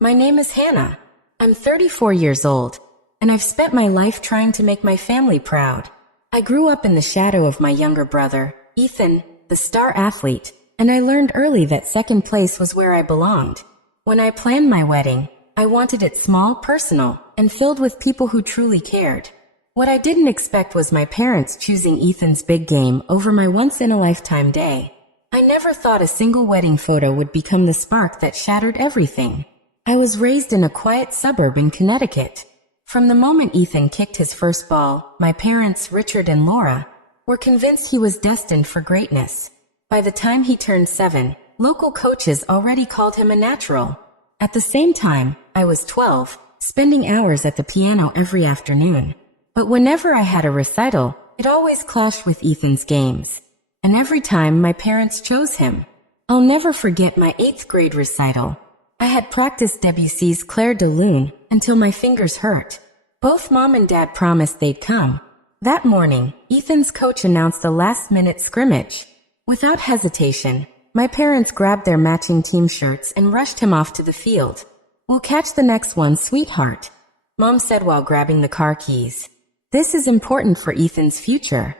My name is Hannah. I'm 34 years old, and I've spent my life trying to make my family proud. I grew up in the shadow of my younger brother, Ethan, the star athlete, and I learned early that second place was where I belonged. When I planned my wedding, I wanted it small, personal, and filled with people who truly cared. What I didn't expect was my parents choosing Ethan's big game over my once-in-a-lifetime day. I never thought a single wedding photo would become the spark that shattered everything. I was raised in a quiet suburb in Connecticut. From the moment Ethan kicked his first ball, my parents, Richard and Laura, were convinced he was destined for greatness. By the time he turned 7, local coaches already called him a natural. At the same time, I was 12, spending hours at the piano every afternoon. But whenever I had a recital, it always clashed with Ethan's games. And every time my parents chose him. I'll never forget my 8th grade recital. I had practiced Debussy's Clair de Lune until my fingers hurt. Both Mom and Dad promised they'd come. That morning, Ethan's coach announced a last-minute scrimmage. Without hesitation, my parents grabbed their matching team shirts and rushed him off to the field. "We'll catch the next one, sweetheart," Mom said while grabbing the car keys. "This is important for Ethan's future."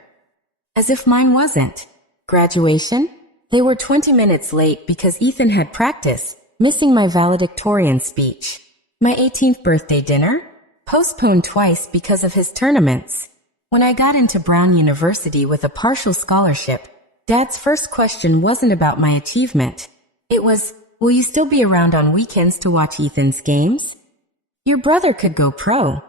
As if mine wasn't. Graduation? They were 20 minutes late because Ethan had practice, missing my valedictorian speech. My 18th birthday dinner? Postponed twice because of his tournaments. When I got into Brown University with a partial scholarship, Dad's first question wasn't about my achievement. It was, "Will you still be around on weekends to watch Ethan's games?" "Your brother could go pro,"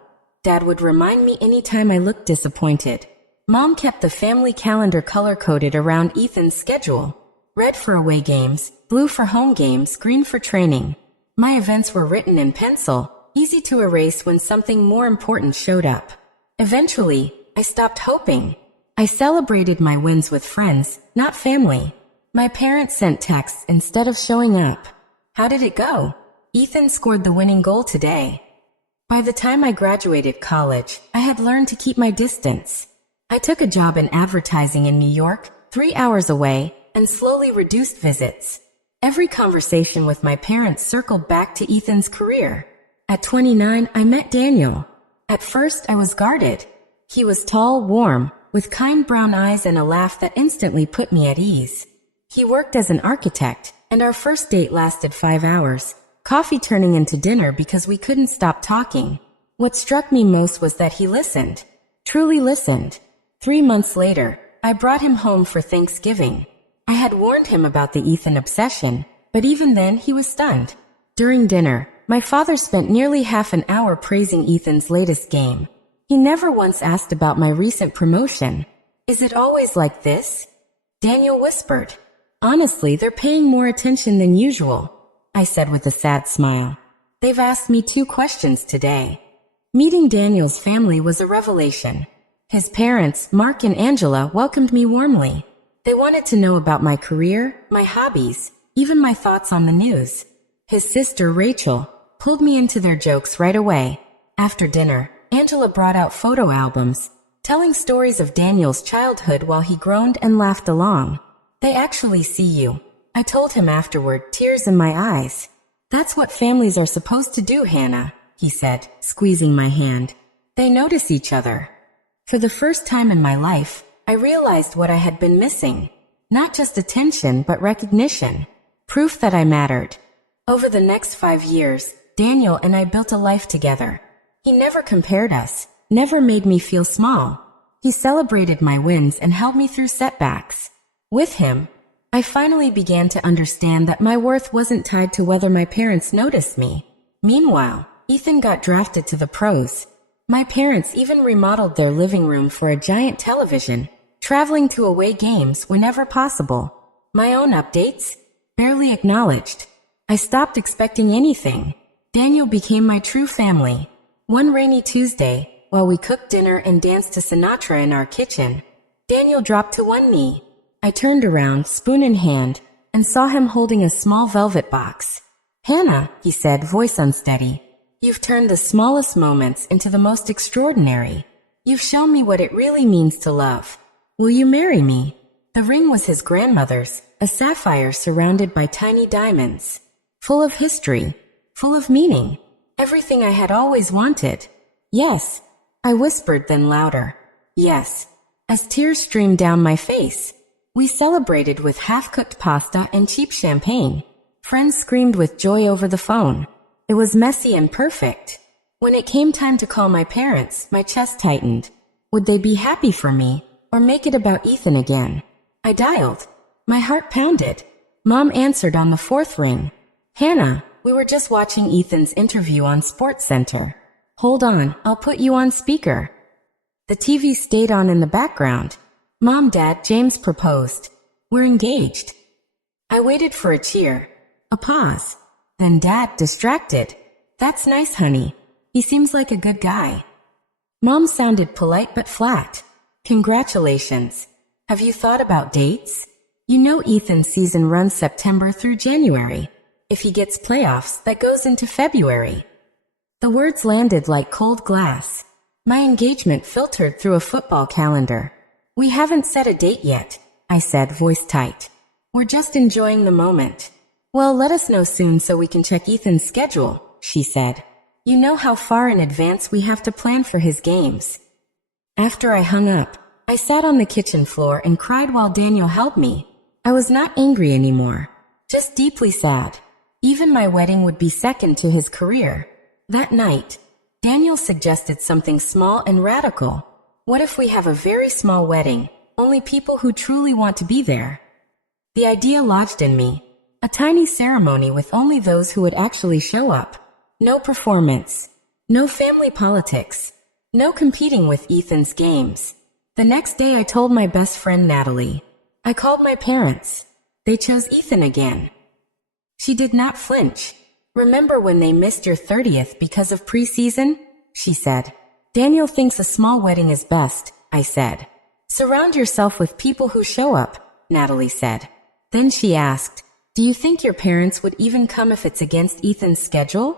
Dad would remind me anytime I looked disappointed. Mom kept the family calendar color-coded around Ethan's schedule. Red for away games, blue for home games, green for training. My events were written in pencil, easy to erase when something more important showed up. Eventually, I stopped hoping. I celebrated my wins with friends, not family. My parents sent texts instead of showing up. "How did it go? Ethan scored the winning goal today." By the time I graduated college, I had learned to keep my distance. I took a job in advertising in New York, 3 hours away, and slowly reduced visits. Every conversation with my parents circled back to Ethan's career. At 29, I met Daniel. At first, I was guarded. He was tall, warm, with kind brown eyes and a laugh that instantly put me at ease. He worked as an architect, and our first date lasted 5 hours, coffee turning into dinner because we couldn't stop talking. What struck me most was that he listened. Truly listened. 3 months later, I brought him home for Thanksgiving. I had warned him about the Ethan obsession, but even then he was stunned. During dinner, my father spent nearly half an hour praising Ethan's latest game. He never once asked about my recent promotion. "Is it always like this?" Daniel whispered. "Honestly, they're paying more attention than usual," I said with a sad smile. "They've asked me 2 questions today." Meeting Daniel's family was a revelation. His parents, Mark and Angela, welcomed me warmly. They wanted to know about my career, my hobbies, even my thoughts on the news. His sister, Rachel, pulled me into their jokes right away. After dinner, Angela brought out photo albums, telling stories of Daniel's childhood while he groaned and laughed along. "They actually see you," I told him afterward, tears in my eyes. "That's what families are supposed to do, Hannah," he said, squeezing my hand. "They notice each other." For the first time in my life, I realized what I had been missing. Not just attention, but recognition. Proof that I mattered. Over the next 5 years, Daniel and I built a life together. He never compared us, never made me feel small. He celebrated my wins and held me through setbacks. With him, I finally began to understand that my worth wasn't tied to whether my parents noticed me. Meanwhile, Ethan got drafted to the pros. My parents even remodeled their living room for a giant television, traveling to away games whenever possible. My own updates? Barely acknowledged. I stopped expecting anything. Daniel became my true family. One rainy Tuesday, while we cooked dinner and danced to Sinatra in our kitchen, Daniel dropped to one knee. I turned around, spoon in hand, and saw him holding a small velvet box. "Hannah," he said, voice unsteady. "You've turned the smallest moments into the most extraordinary. You've shown me what it really means to love. Will you marry me?" The ring was his grandmother's, a sapphire surrounded by tiny diamonds. Full of history. full of meaning. Everything I had always wanted. Yes, I whispered, then louder. Yes, as tears streamed down my face. We celebrated with half-cooked pasta and cheap champagne. Friends screamed with joy over the phone. It was messy and perfect. When it came time to call my parents, my chest tightened. Would they be happy for me, or make it about Ethan again? I dialed. My heart pounded. Mom answered on the fourth ring. Hannah, we were just watching Ethan's interview on SportsCenter. Hold on, I'll put you on speaker. The TV stayed on in the background. Mom, Dad, James proposed. We're engaged. I waited for a cheer. A pause. Then Dad, distracted. That's nice, honey. He seems like a good guy. Mom sounded polite but flat. Congratulations. Have you thought about dates? You know Ethan's season runs September through January. If he gets playoffs, that goes into February. The words landed like cold glass. My engagement filtered through a football calendar. We haven't set a date yet, I said, voice tight. We're just enjoying the moment. Well, let us know soon so we can check Ethan's schedule, she said. You know how far in advance we have to plan for his games. After I hung up, I sat on the kitchen floor and cried while Daniel held me. I was not angry anymore, just deeply sad. Even my wedding would be second to his career. That night, Daniel suggested something small and radical. What if we have a very small wedding, only people who truly want to be there? The idea lodged in me. A tiny ceremony with only those who would actually show up. No performance. No family politics. No competing with Ethan's games. The next day I told my best friend Natalie. I called my parents. They chose Ethan again. She did not flinch. Remember when they missed your 30th because of preseason? She said. Daniel thinks a small wedding is best, I said. Surround yourself with people who show up, Natalie said. Then she asked, do you think your parents would even come if it's against Ethan's schedule?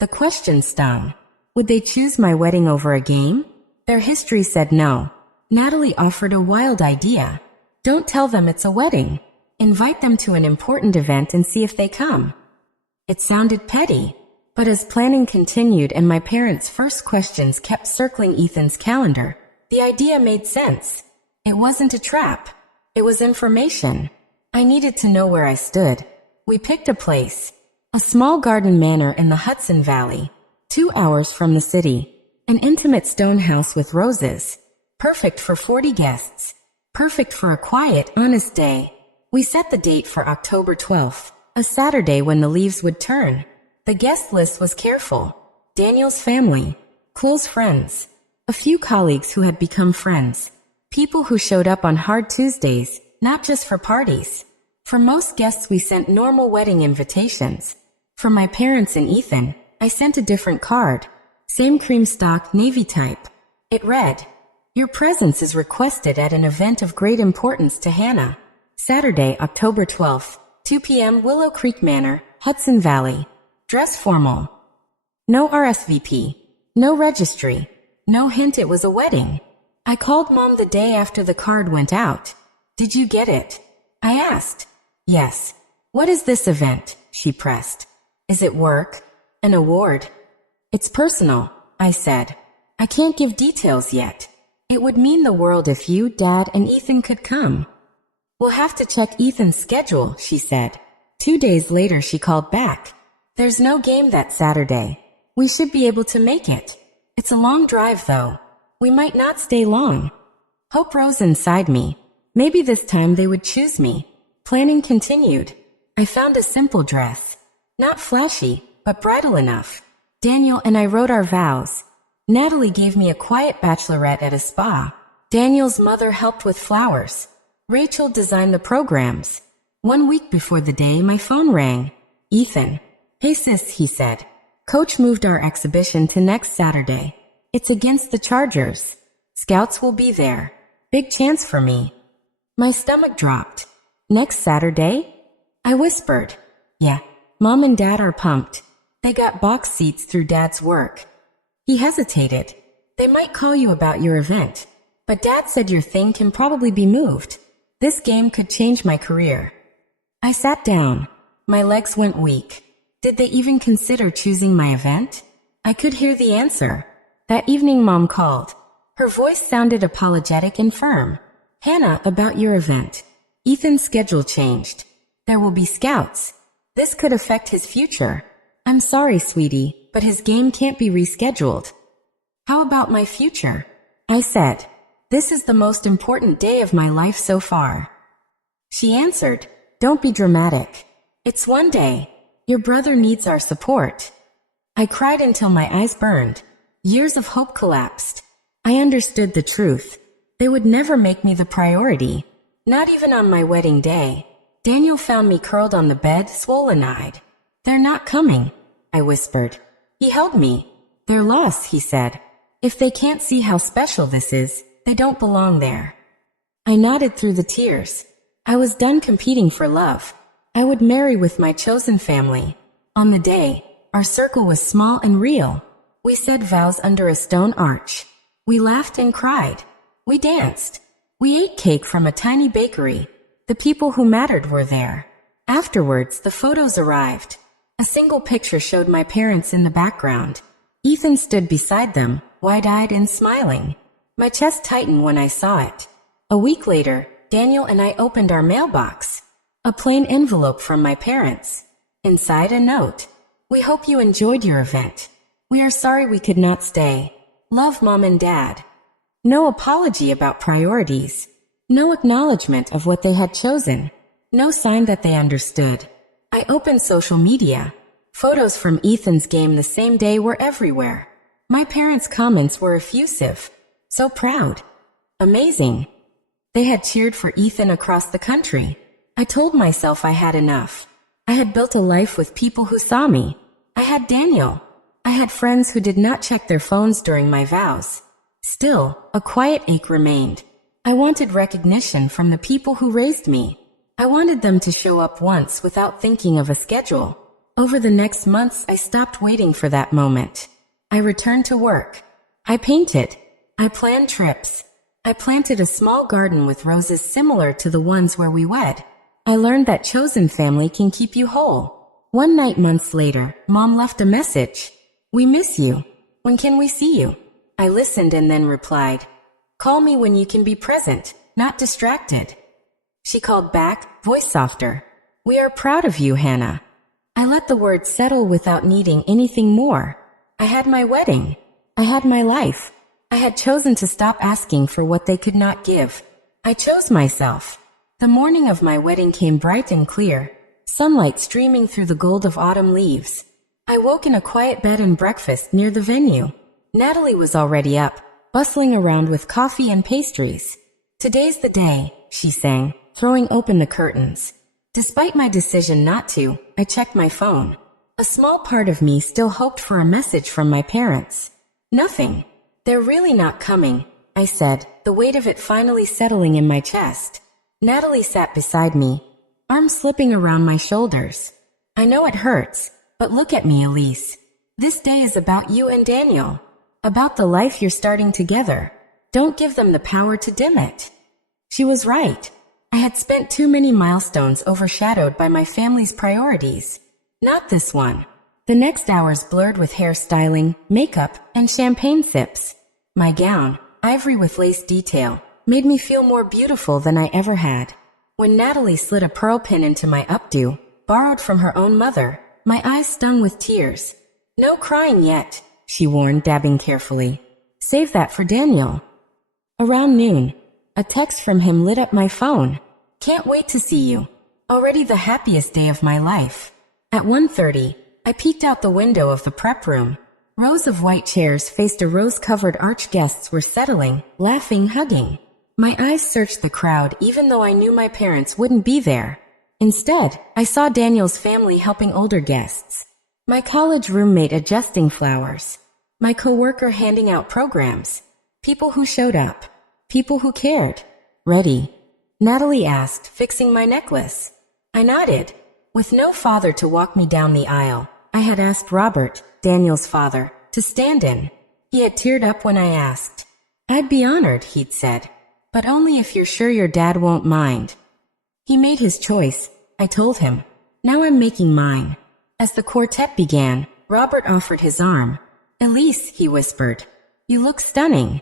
The question stung. Would they choose my wedding over a game? Their history said no. Natalie offered a wild idea. Don't tell them it's a wedding. Invite them to an important event and see if they come. It sounded petty, but as planning continued and my parents' first questions kept circling Ethan's calendar, the idea made sense. It wasn't a trap. It was information. I needed to know where I stood. We picked a place. A small garden manor in the Hudson Valley, 2 hours from the city. An intimate stone house with roses. Perfect for 40 guests. Perfect for a quiet, honest day. We set the date for October 12th, a Saturday when the leaves would turn. The guest list was careful. Daniel's family, close friends, a few colleagues who had become friends, people who showed up on hard Tuesdays, not just for parties. For most guests we sent normal wedding invitations. For my parents and Ethan, I sent a different card. Same cream stock, navy type. It read, your presence is requested at an event of great importance to Hannah. Saturday, October 12th, 2 p.m. Willow Creek Manor, Hudson Valley. Dress formal. No RSVP. No registry. No hint it was a wedding. I called Mom the day after the card went out. Did you get it? I asked. Yes. What is this event? She pressed. Is it work? An award? It's personal, I said. I can't give details yet. It would mean the world if you, Dad, and Ethan could come. We'll have to check Ethan's schedule, she said. 2 days later she called back. There's no game that Saturday. We should be able to make it. It's a long drive, though. We might not stay long. Hope rose inside me. Maybe this time they would choose me. Planning continued. I found a simple dress. Not flashy, but bridal enough. Daniel and I wrote our vows. Natalie gave me a quiet bachelorette at a spa. Daniel's mother helped with flowers. Rachel designed the programs. 1 week before the day, my phone rang. Ethan. Hey sis, he said. Coach moved our exhibition to next Saturday. It's against the Chargers. Scouts will be there. Big chance for me. My stomach dropped. Next Saturday? I whispered. Yeah. Mom and Dad are pumped. They got box seats through Dad's work. He hesitated. They might call you about your event. But Dad said your thing can probably be moved. This game could change my career. I sat down. My legs went weak. Did they even consider choosing my event? I could hear the answer. That evening Mom called. Her voice sounded apologetic and firm. Hannah, about your event. Ethan's schedule changed. There will be scouts. This could affect his future. I'm sorry, sweetie, but his game can't be rescheduled. How about my future? I said. This is the most important day of my life so far. She answered, don't be dramatic. It's one day. Your brother needs our support. I cried until my eyes burned. Years of hope collapsed. I understood the truth. They would never make me the priority. Not even on my wedding day. Daniel found me curled on the bed, swollen-eyed. They're not coming, I whispered. He held me. They're lost, he said. If they can't see how special this is, they don't belong there. I nodded through the tears. I was done competing for love. I would marry with my chosen family. On the day, our circle was small and real. We said vows under a stone arch. We laughed and cried. We danced. We ate cake from a tiny bakery. The people who mattered were there. Afterwards, the photos arrived. A single picture showed my parents in the background. Ethan stood beside them, wide-eyed and smiling. My chest tightened when I saw it. A week later, Daniel and I opened our mailbox. A plain envelope from my parents. Inside a note. We hope you enjoyed your event. We are sorry we could not stay. Love, Mom and Dad. No apology about priorities. No acknowledgement of what they had chosen. No sign that they understood. I opened social media. Photos from Ethan's game the same day were everywhere. My parents' comments were effusive. So proud. Amazing. They had cheered for Ethan across the country. I told myself I had enough. I had built a life with people who saw me. I had Daniel. I had friends who did not check their phones during my vows. Still, a quiet ache remained. I wanted recognition from the people who raised me. I wanted them to show up once without thinking of a schedule. Over the next months, I stopped waiting for that moment. I returned to work. I painted. I planned trips. I planted a small garden with roses similar to the ones where we wed. I learned that chosen family can keep you whole. One night months later, Mom left a message. We miss you. When can we see you? I listened and then replied, call me when you can be present, not distracted. She called back, voice softer. We are proud of you, Hannah. I let the words settle without needing anything more. I had my wedding. I had my life. I had chosen to stop asking for what they could not give. I chose myself. The morning of my wedding came bright and clear, sunlight streaming through the gold of autumn leaves. I woke in a quiet bed and breakfast near the venue. Natalie was already up, bustling around with coffee and pastries. Today's the day, she sang, throwing open the curtains. Despite my decision not to, I checked my phone. A small part of me still hoped for a message from my parents. Nothing. They're really not coming, I said, the weight of it finally settling in my chest. Natalie sat beside me, arms slipping around my shoulders. I know it hurts, but look at me, Elise. This day is about you and Daniel. About the life you're starting together. Don't give them the power to dim it. She was right. I had spent too many milestones overshadowed by my family's priorities. Not this one. The next hours blurred with hairstyling, makeup, and champagne sips. My gown, ivory with lace detail, made me feel more beautiful than I ever had. When Natalie slid a pearl pin into my updo, borrowed from her own mother, my eyes stung with tears. No crying yet, she warned, dabbing carefully. Save that for Daniel. Around noon, a text from him lit up my phone. Can't wait to see you. Already the happiest day of my life. At 1:30, I peeked out the window of the prep room. Rows of white chairs faced a rose-covered arch. Guests were settling, laughing, hugging. My eyes searched the crowd even though I knew my parents wouldn't be there. Instead, I saw Daniel's family helping older guests. My college roommate adjusting flowers. My coworker handing out programs. People who showed up. People who cared. Ready? Natalie asked, fixing my necklace. I nodded. With no father to walk me down the aisle, I had asked Robert, Daniel's father, to stand in. He had teared up when I asked. I'd be honored, he'd said, but only if you're sure your dad won't mind. He made his choice, I told him. Now I'm making mine. As the quartet began, Robert offered his arm. "Elise," he whispered, "you look stunning."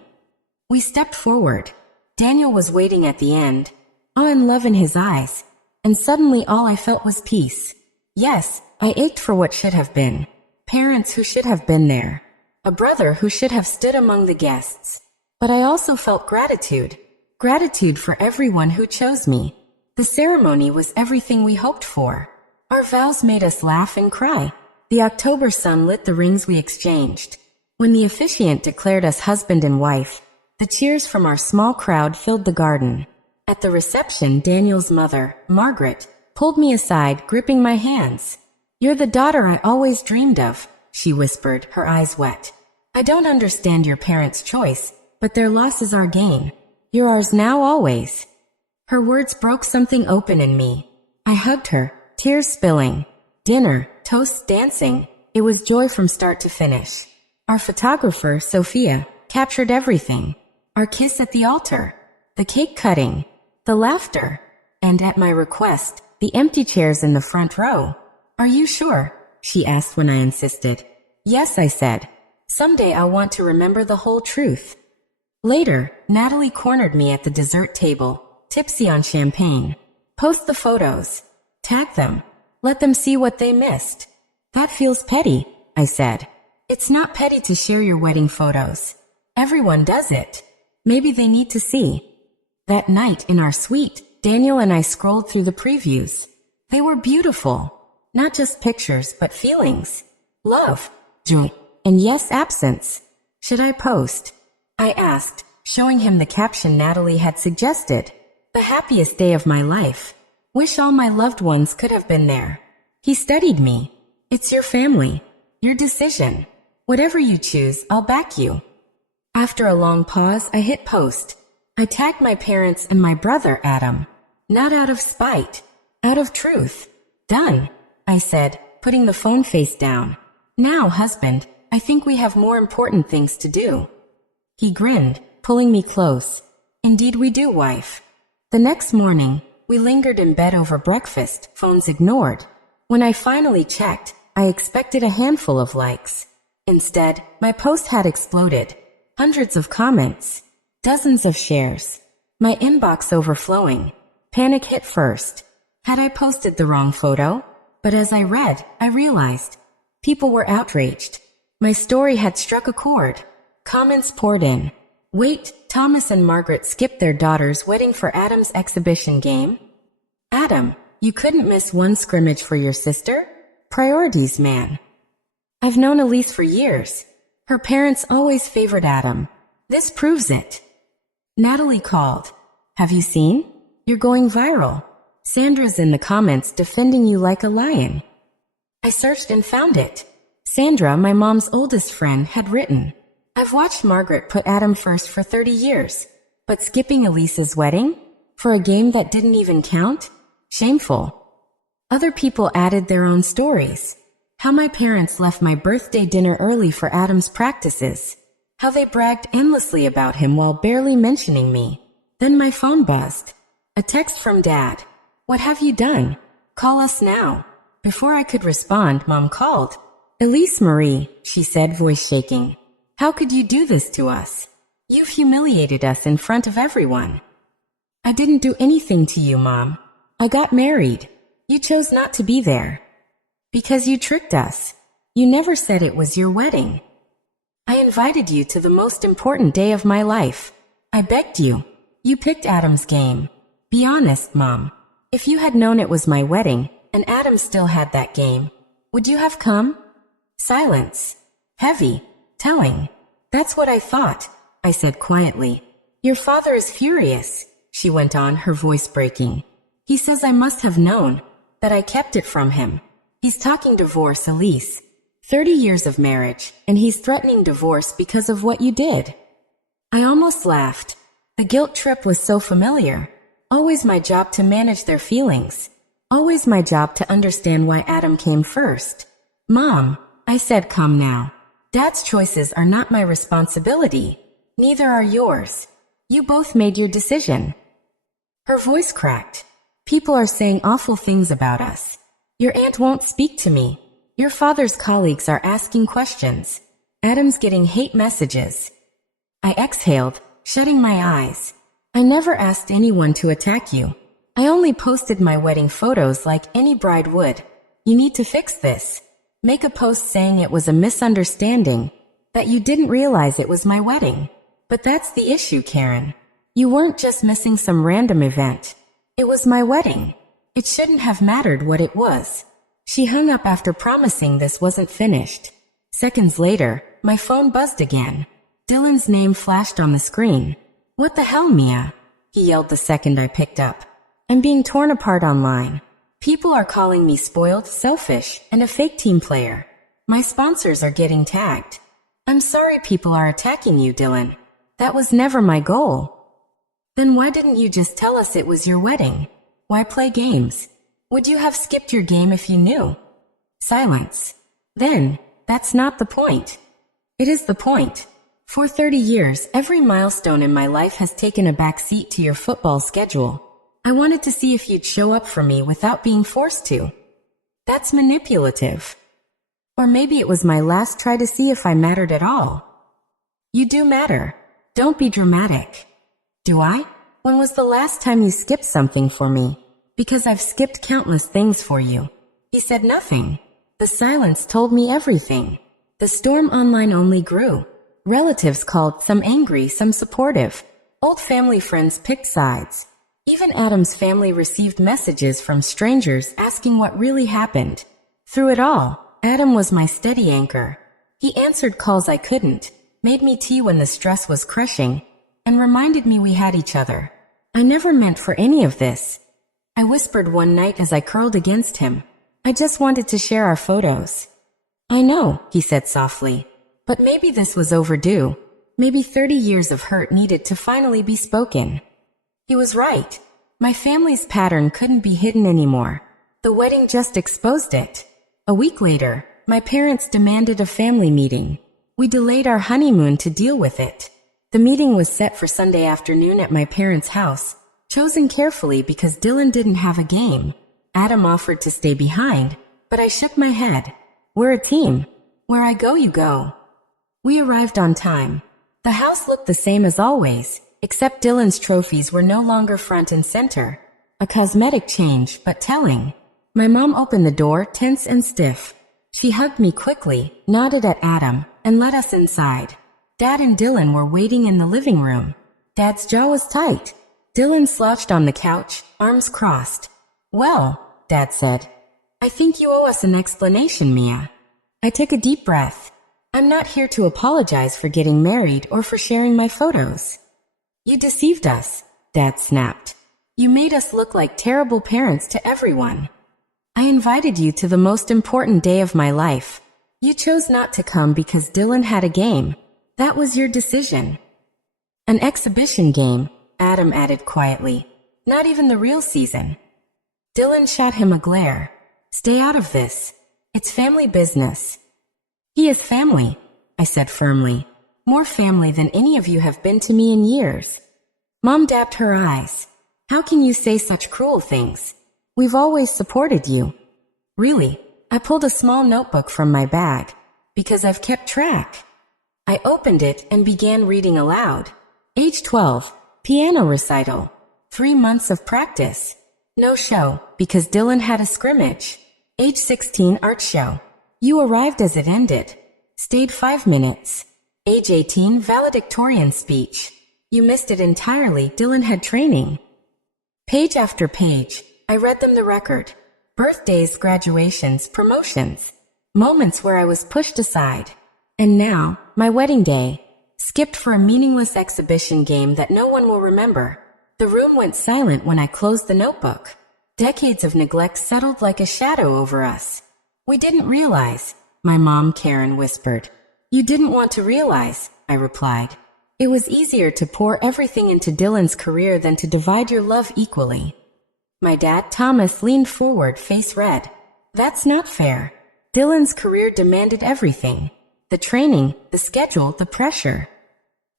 We stepped forward. Daniel was waiting at the end, awe and love in his eyes, and suddenly all I felt was peace. Yes, I ached for what should have been. Parents who should have been there. A brother who should have stood among the guests. But I also felt gratitude. Gratitude for everyone who chose me. The ceremony was everything we hoped for. Our vows made us laugh and cry. The October sun lit the rings we exchanged. When the officiant declared us husband and wife, the cheers from our small crowd filled the garden. At the reception, Daniel's mother, Margaret, pulled me aside, gripping my hands. "You're the daughter I always dreamed of," she whispered, her eyes wet. "I don't understand your parents' choice, but their loss is our gain. You're ours now, always." Her words broke something open in me. I hugged her, tears spilling. Dinner, toasts dancing. It was joy from start to finish. Our photographer, Sophia, captured everything. Our kiss at the altar, the cake cutting, the laughter, and at my request, the empty chairs in the front row. "Are you sure?" she asked when I insisted. "Yes," I said. "Someday I'll want to remember the whole truth." Later, Natalie cornered me at the dessert table, tipsy on champagne. "Post the photos. Tag them. Let them see what they missed." "That feels petty," I said. "It's not petty to share your wedding photos. Everyone does it. Maybe they need to see." That night in our suite, Daniel and I scrolled through the previews. They were beautiful. Not just pictures, but feelings. Love, joy, and yes, absence. "Should I post?" I asked, showing him the caption Natalie had suggested. "The happiest day of my life. Wish all my loved ones could have been there." He studied me. "It's your family. Your decision. Whatever you choose, I'll back you." After a long pause, I hit post. I tagged my parents and my brother, Adam. Not out of spite. Out of truth. "Done," I said, putting the phone face down. "Now, husband, I think we have more important things to do." He grinned, pulling me close. "Indeed we do, wife." The next morning, we lingered in bed over breakfast, phones ignored. When I finally checked, I expected a handful of likes. Instead, my post had exploded. Hundreds of comments. Dozens of shares. My inbox overflowing. Panic hit first. Had I posted the wrong photo? But as I read, I realized. People were outraged. My story had struck a chord. Comments poured in. "Wait, Thomas and Margaret skipped their daughter's wedding for Adam's exhibition game? Adam, you couldn't miss one scrimmage for your sister? Priorities, man." "I've known Elise for years. Her parents always favored Adam. This proves it." Natalie called. "Have you seen? You're going viral. Sandra's in the comments defending you like a lion." I searched and found it. Sandra, my mom's oldest friend, had written, "I've watched Margaret put Adam first for 30 years, but skipping Elise's wedding? For a game that didn't even count? Shameful." Other people added their own stories. How my parents left my birthday dinner early for Adam's practices. How they bragged endlessly about him while barely mentioning me. Then my phone buzzed. A text from Dad. "What have you done? Call us now." Before I could respond, Mom called. "Elise Marie," she said, voice shaking. "How could you do this to us? You've humiliated us in front of everyone." "I didn't do anything to you, Mom. I got married. You chose not to be there. Because you tricked us. You never said it was your wedding. I invited you to the most important day of my life. I begged you. You picked Adam's game. Be honest, Mom. If you had known it was my wedding, and Adam still had that game, would you have come?" Silence. Heavy. Telling. "That's what I thought," I said quietly. "Your father is furious," she went on, her voice breaking. "He says I must have known, that I kept it from him. He's talking divorce, Elise. 30 years of marriage, and he's threatening divorce because of what you did." I almost laughed. The guilt trip was so familiar. Always my job to manage their feelings. Always my job to understand why Adam came first. "Mom," I said, "come now. Dad's choices are not my responsibility. Neither are yours. You both made your decision." Her voice cracked. "People are saying awful things about us. Your aunt won't speak to me. Your father's colleagues are asking questions. Adam's getting hate messages. I exhaled, shutting my eyes. I never asked anyone to attack you. I only posted my wedding photos like any bride would. You need to fix this. Make a post saying it was a misunderstanding, that you didn't realize it was my wedding. But that's the issue, Karen. You weren't just missing some random event. It was my wedding. It shouldn't have mattered what it was. She hung up after promising this wasn't finished. Seconds later, my phone buzzed again. Dylan's name flashed on the screen. What the hell, Mia? He yelled the second I picked up. I'm being torn apart online. People are calling me spoiled, selfish, and a fake team player. My sponsors are getting tagged. I'm sorry people are attacking you, Dylan. That was never my goal. Then why didn't you just tell us it was your wedding? Why play games? Would you have skipped your game if you knew? Silence. Then, that's not the point. It is the point. For 30 years, every milestone in my life has taken a back seat to your football schedule. I wanted to see if you'd show up for me without being forced to. That's manipulative. Or maybe it was my last try to see if I mattered at all. You do matter. Don't be dramatic. Do I? When was the last time you skipped something for me? Because I've skipped countless things for you. He said nothing. The silence told me everything. The storm online only grew. Relatives called, some angry, some supportive. Old family friends picked sides. Even Adam's family received messages from strangers asking what really happened. Through it all, Adam was my steady anchor. He answered calls I couldn't, made me tea when the stress was crushing, and reminded me we had each other. I never meant for any of this. I whispered one night as I curled against him. I just wanted to share our photos. I know, he said softly, but maybe this was overdue. Maybe 30 years of hurt needed to finally be spoken. He was right. My family's pattern couldn't be hidden anymore. The wedding just exposed it. A week later, my parents demanded a family meeting. We delayed our honeymoon to deal with it. The meeting was set for Sunday afternoon at my parents' house, chosen carefully because Dylan didn't have a game. Adam offered to stay behind, but I shook my head. We're a team. Where I go, you go. We arrived on time. The house looked the same as always, except Dylan's trophies were no longer front and center. A cosmetic change, but telling. My mom opened the door, tense and stiff. She hugged me quickly, nodded at Adam, and let us inside. Dad and Dylan were waiting in the living room. Dad's jaw was tight. Dylan slouched on the couch, arms crossed. Well, Dad said, I think you owe us an explanation, Mia. I took a deep breath. I'm not here to apologize for getting married or for sharing my photos. You deceived us, Dad snapped. You made us look like terrible parents to everyone. I invited you to the most important day of my life. You chose not to come because Dylan had a game. That was your decision. An exhibition game, Adam added quietly. Not even the real season. Dylan shot him a glare. Stay out of this. It's family business. He is family, I said firmly. More family than any of you have been to me in years. Mom dabbed her eyes. How can you say such cruel things? We've always supported you. Really, I pulled a small notebook from my bag, because I've kept track. I opened it and began reading aloud. Age 12, piano recital. 3 months of practice. No show, because Dylan had a scrimmage. Age 16, art show. You arrived as it ended. Stayed 5 minutes. Age 18, valedictorian speech. You missed it entirely, Dylan had training. Page after page, I read them the record. Birthdays, graduations, promotions. Moments where I was pushed aside. And now, my wedding day. Skipped for a meaningless exhibition game that no one will remember. The room went silent when I closed the notebook. Decades of neglect settled like a shadow over us. We didn't realize, my mom Karen whispered. You didn't want to realize, I replied. It was easier to pour everything into Dylan's career than to divide your love equally. My dad, Thomas, leaned forward, face red. That's not fair. Dylan's career demanded everything. The training, the schedule, the pressure.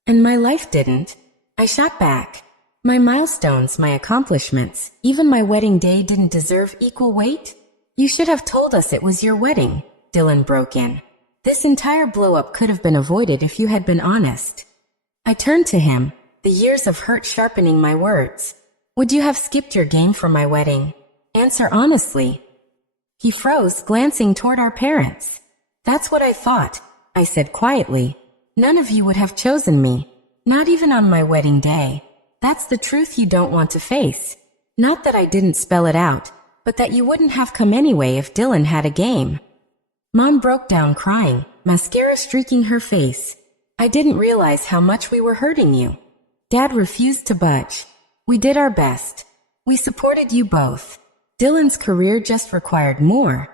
And my life didn't. I shot back. My milestones, my accomplishments, even my wedding day didn't deserve equal weight? You should have told us it was your wedding. Dylan broke in. This entire blow-up could have been avoided if you had been honest. I turned to him, the years of hurt sharpening my words. Would you have skipped your game for my wedding? Answer honestly. He froze, glancing toward our parents. That's what I thought, I said quietly. None of you would have chosen me. Not even on my wedding day. That's the truth you don't want to face. Not that I didn't spell it out, but that you wouldn't have come anyway if Dylan had a game. Mom broke down crying, mascara streaking her face. I didn't realize how much we were hurting you. Dad refused to budge. We did our best. We supported you both. Dylan's career just required more.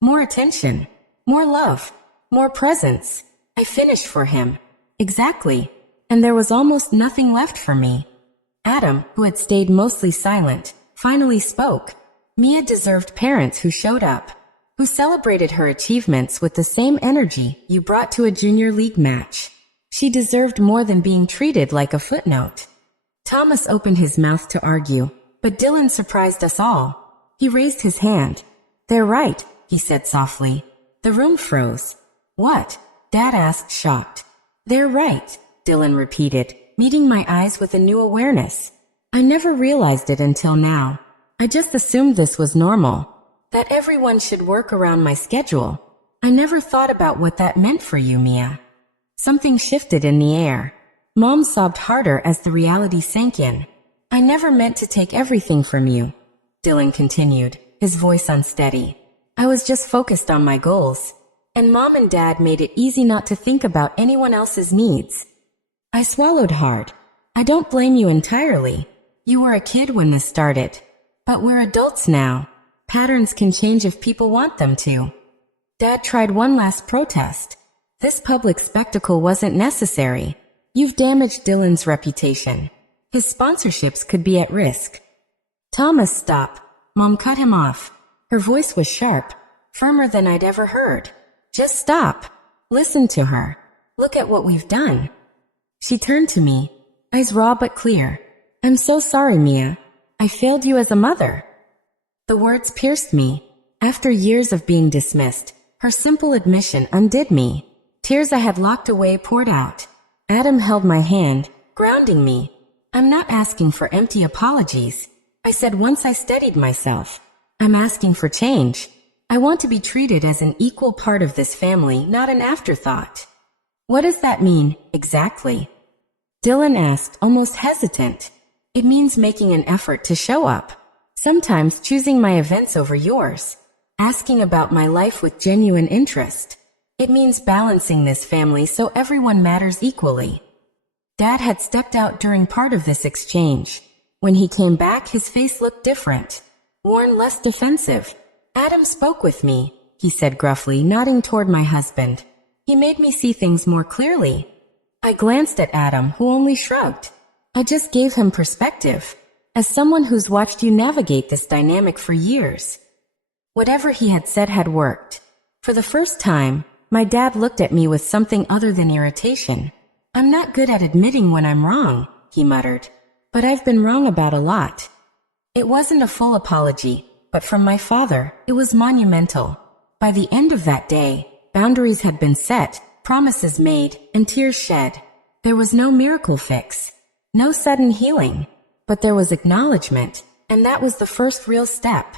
More attention. More love. More presence. I finished for him. Exactly. And there was almost nothing left for me. Adam, who had stayed mostly silent, finally spoke. Mia deserved parents who showed up, who celebrated her achievements with the same energy you brought to a junior league match. She deserved more than being treated like a footnote. Thomas opened his mouth to argue, but Dylan surprised us all. He raised his hand. They're right, he said softly. The room froze. What? Dad asked, shocked. They're right, Dylan repeated, meeting my eyes with a new awareness. I never realized it until now. I just assumed this was normal, that everyone should work around my schedule. I never thought about what that meant for you, Mia. Something shifted in the air. Mom sobbed harder as the reality sank in. I never meant to take everything from you, Dylan continued, his voice unsteady. I was just focused on my goals. And Mom and Dad made it easy not to think about anyone else's needs. I swallowed hard. I don't blame you entirely. You were a kid when this started. But we're adults now. Patterns can change if people want them to. Dad tried one last protest. This public spectacle wasn't necessary. You've damaged Dylan's reputation. His sponsorships could be at risk. Thomas, stop. Mom cut him off. Her voice was sharp, firmer than I'd ever heard. Just stop. Listen to her. Look at what we've done. She turned to me, eyes raw but clear. I'm so sorry, Mia. I failed you as a mother. The words pierced me. After years of being dismissed, her simple admission undid me. Tears I had locked away poured out. Adam held my hand, grounding me. I'm not asking for empty apologies. I said once I steadied myself. I'm asking for change. I want to be treated as an equal part of this family, not an afterthought. What does that mean, exactly? Dylan asked, almost hesitant. It means making an effort to show up. Sometimes choosing my events over yours. Asking about my life with genuine interest. It means balancing this family so everyone matters equally. Dad had stepped out during part of this exchange. When he came back, his face looked different. Worn less defensive. Adam spoke with me, he said gruffly, nodding toward my husband. He made me see things more clearly. I glanced at Adam, who only shrugged. I just gave him perspective, as someone who's watched you navigate this dynamic for years. Whatever he had said had worked. For the first time, my dad looked at me with something other than irritation. I'm not good at admitting when I'm wrong, he muttered. But I've been wrong about a lot. It wasn't a full apology. But from my father, it was monumental. By the end of that day, boundaries had been set, promises made, and tears shed. There was no miracle fix, no sudden healing, but there was acknowledgement, and that was the first real step.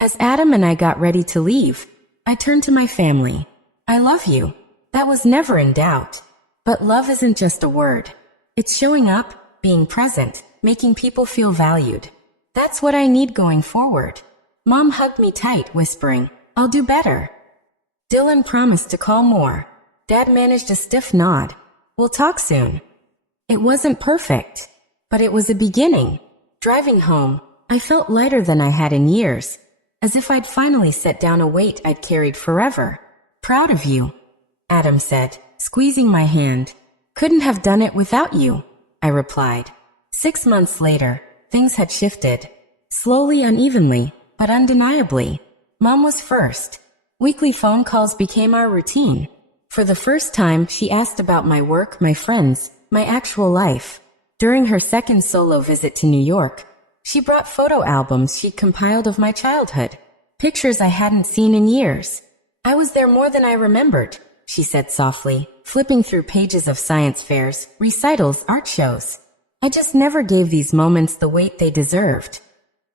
As Adam and I got ready to leave, I turned to my family. I love you. That was never in doubt. But love isn't just a word. It's showing up, being present, making people feel valued. That's what I need going forward. Mom hugged me tight, whispering, I'll do better. Dylan promised to call more. Dad managed a stiff nod. We'll talk soon. It wasn't perfect, but it was a beginning. Driving home, I felt lighter than I had in years, as if I'd finally set down a weight I'd carried forever. Proud of you, Adam said, squeezing my hand. Couldn't have done it without you, I replied. 6 months later, things had shifted. Slowly, unevenly, but undeniably. Mom was first. Weekly phone calls became our routine. For the first time, she asked about my work, my friends, my actual life. During her second solo visit to New York, she brought photo albums she'd compiled of my childhood, pictures I hadn't seen in years. I was there more than I remembered, she said softly, flipping through pages of science fairs, recitals, art shows. I just never gave these moments the weight they deserved.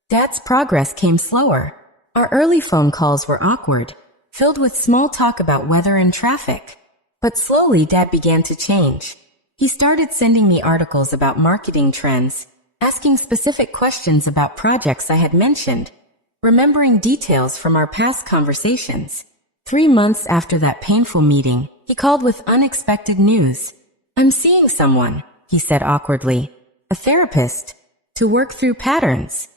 Dad's progress came slower. Our early phone calls were awkward, filled with small talk about weather and traffic. But slowly Dad began to change. He started sending me articles about marketing trends, asking specific questions about projects I had mentioned, remembering details from our past conversations. 3 months after that painful meeting, he called with unexpected news. I'm seeing someone, he said awkwardly, a therapist, to work through patterns.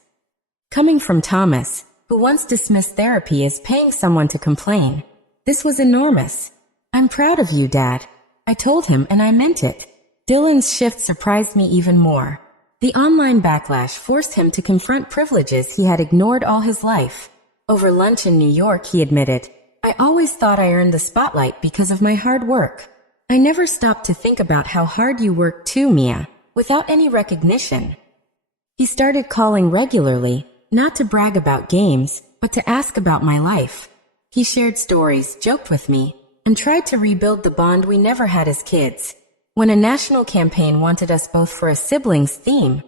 Coming from Thomas, who once dismissed therapy as paying someone to complain, this was enormous. I'm proud of you, Dad, I told him, and I meant it. Dylan's shift surprised me even more. The online backlash forced him to confront privileges he had ignored all his life. Over lunch in New York, he admitted, I always thought I earned the spotlight because of my hard work. I never stopped to think about how hard you worked too, Mia, without any recognition. He started calling regularly, not to brag about games, but to ask about my life. He shared stories, joked with me, and tried to rebuild the bond we never had as kids. When a national campaign wanted us both for a siblings theme,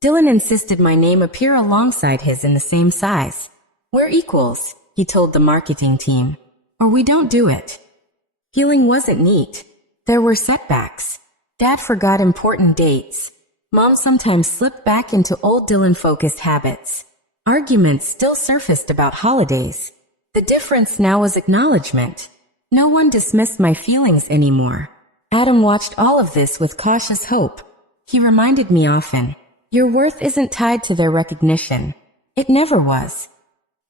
Dylan insisted my name appear alongside his in the same size. We're equals, he told the marketing team, or we don't do it. Healing wasn't neat. There were setbacks. Dad forgot important dates. Mom sometimes slipped back into old Dylan-focused habits. Arguments still surfaced about holidays. The difference now was acknowledgement. No one dismissed my feelings anymore. Adam watched all of this with cautious hope. He reminded me often, your worth isn't tied to their recognition. It never was.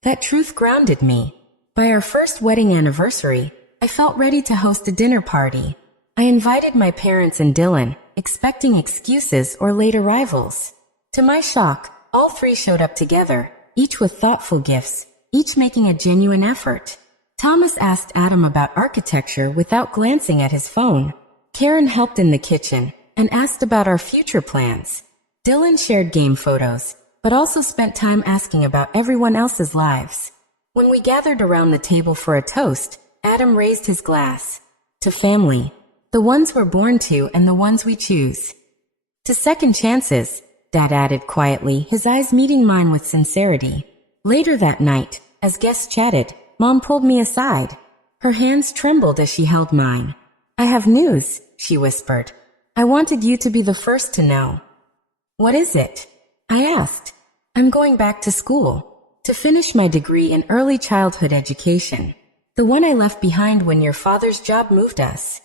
That truth grounded me. By our first wedding anniversary, I felt ready to host a dinner party. I invited my parents and Dylan, expecting excuses or late arrivals. To my shock, all 3 showed up together, each with thoughtful gifts, each making a genuine effort. Thomas asked Adam about architecture without glancing at his phone. Karen helped in the kitchen and asked about our future plans. Dylan shared game photos, but also spent time asking about everyone else's lives. When we gathered around the table for a toast, Adam raised his glass. To family, the ones we're born to and the ones we choose. To second chances, Dad added quietly, his eyes meeting mine with sincerity. Later that night, as guests chatted, Mom pulled me aside. Her hands trembled as she held mine. I have news, she whispered. I wanted you to be the first to know. What is it? I asked. I'm going back to school, to finish my degree in early childhood education, the one I left behind when your father's job moved us.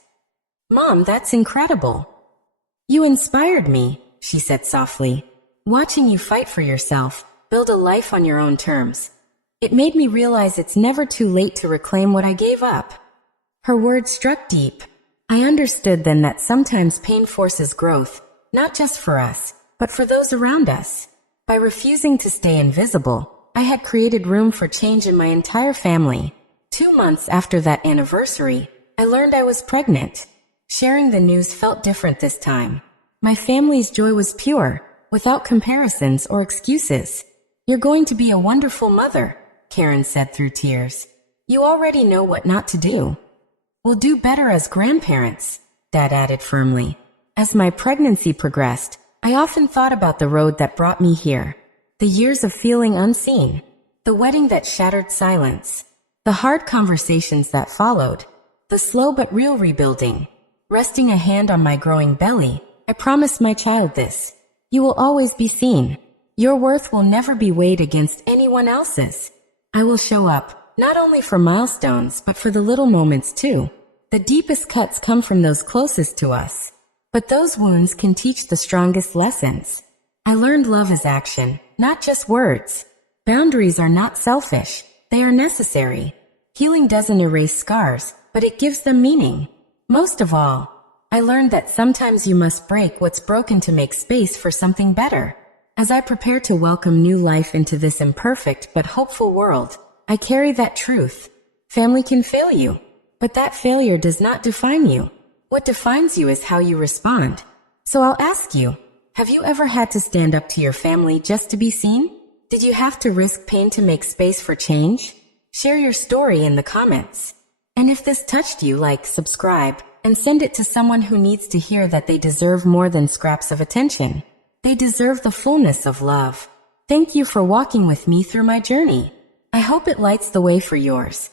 Mom, that's incredible. You inspired me, she said softly. Watching you fight for yourself, build a life on your own terms. It made me realize it's never too late to reclaim what I gave up. Her words struck deep. I understood then that sometimes pain forces growth, not just for us, but for those around us. By refusing to stay invisible, I had created room for change in my entire family. 2 months after that anniversary, I learned I was pregnant. Sharing the news felt different this time. My family's joy was pure, without comparisons or excuses. You're going to be a wonderful mother, Karen said through tears. You already know what not to do. We'll do better as grandparents, Dad added firmly. As my pregnancy progressed, I often thought about the road that brought me here. The years of feeling unseen. The wedding that shattered silence. The hard conversations that followed. The slow but real rebuilding. Resting a hand on my growing belly, I promised my child this. You will always be seen. Your worth will never be weighed against anyone else's. I will show up, not only for milestones, but for the little moments too. The deepest cuts come from those closest to us. But those wounds can teach the strongest lessons. I learned love is action, not just words. Boundaries are not selfish, they are necessary. Healing doesn't erase scars, but it gives them meaning. Most of all, I learned that sometimes you must break what's broken to make space for something better. As I prepare to welcome new life into this imperfect but hopeful world, I carry that truth. Family can fail you, but that failure does not define you. What defines you is how you respond. So I'll ask you, have you ever had to stand up to your family just to be seen? Did you have to risk pain to make space for change? Share your story in the comments. And if this touched you, like, subscribe, and send it to someone who needs to hear that they deserve more than scraps of attention. They deserve the fullness of love. Thank you for walking with me through my journey. I hope it lights the way for yours.